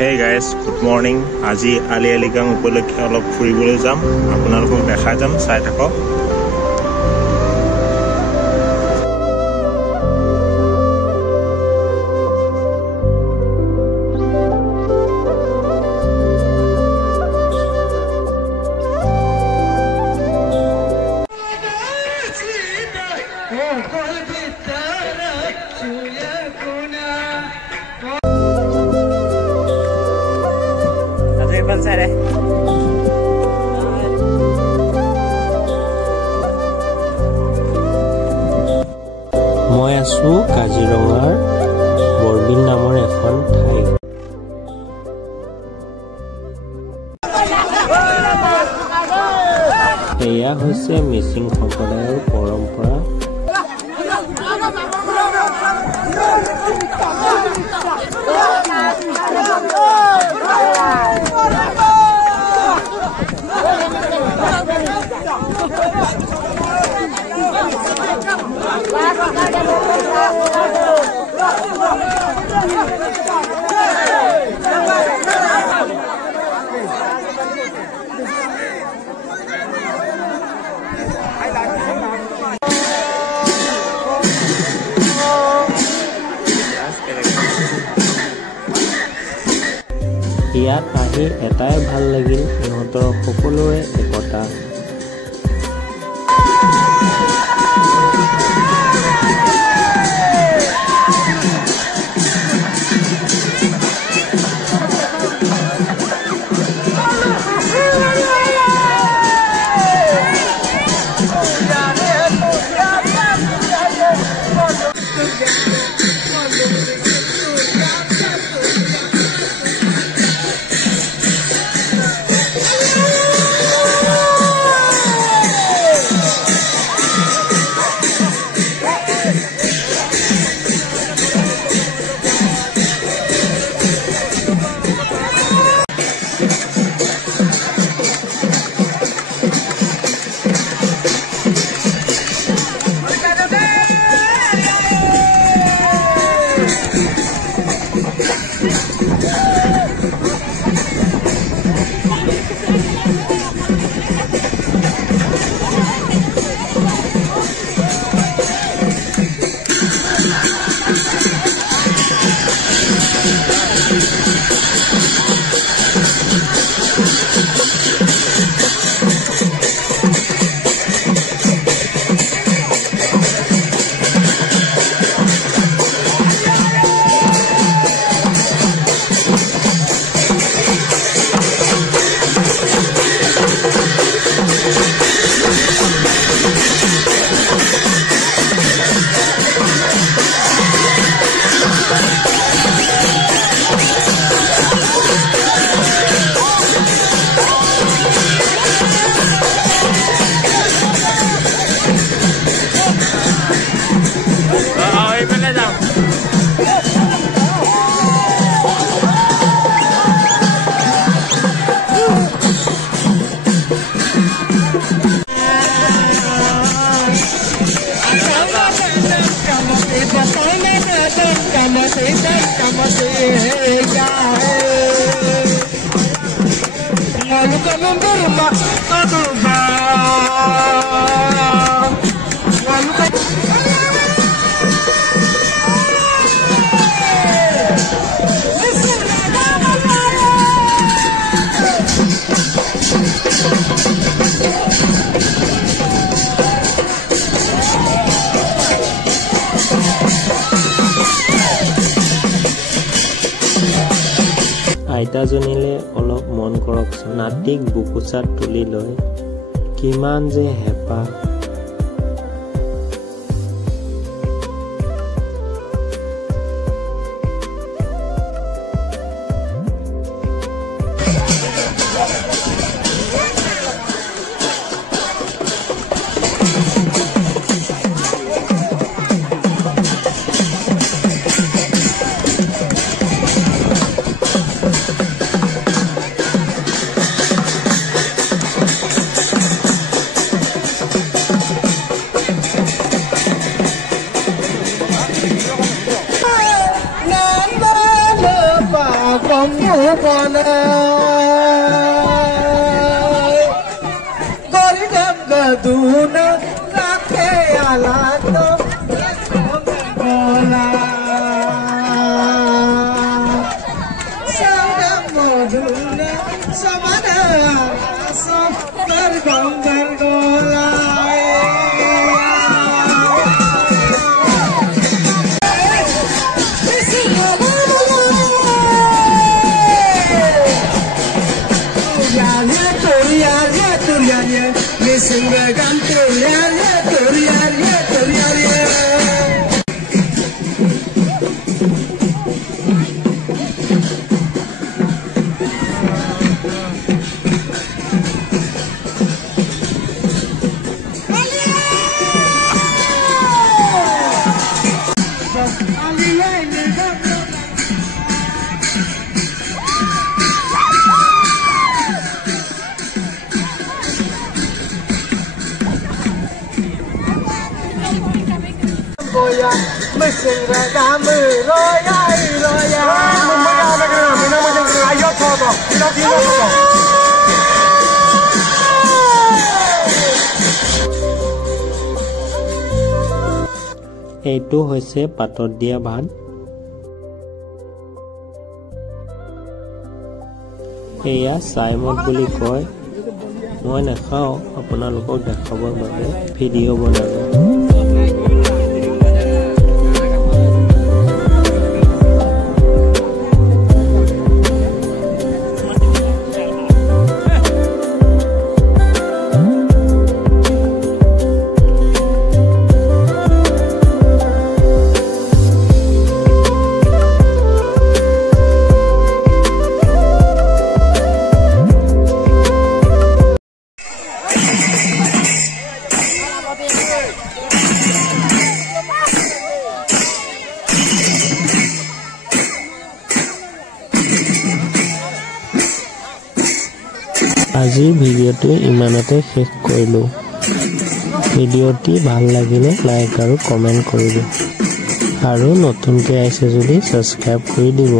Hey guys, good morning. Aji Ali Aligang উপলক্ষে অলপ ফুৰিবলৈ যাম আপোনালোকক দেখা যাম চাই থাকক মই আছো কাজিৰঙাৰ বৰবিল নামৰ এখন ঠাই এয়া হৈছে মিচিং সম্প্ৰদায়ৰ পৰম্পৰা ইয়াত আহি এটাই ভাল লাগিল ইহঁতৰ সকলোৰে একতা আইতাজনীলে অলপ মন কৰকচোন। নাতিক বুকুচাত তুলি লৈ কিমান যে হেঁপাহ। Duna rakhe ala to bola sada moduna samana so gargola Missing the gamu roya roya. এইটো হৈছে পাতত দিয়া ভাত। এয়া চাইমদ বুলি কয়। মই নাখাওঁ, আপোনালোকক দেখাবৰ বাবে ভিডিঅ' বনালোঁ। আজিৰ ভিডিঅ'টো ইমানতে শেষ কৰিলোঁ। ভিডিঅ'টি ভাল লাগিলে লাইক আৰু কমেণ্ট কৰিব আৰু নতুনকৈ আহিছে যদি ছাবস্ক্ৰাইব কৰি দিব।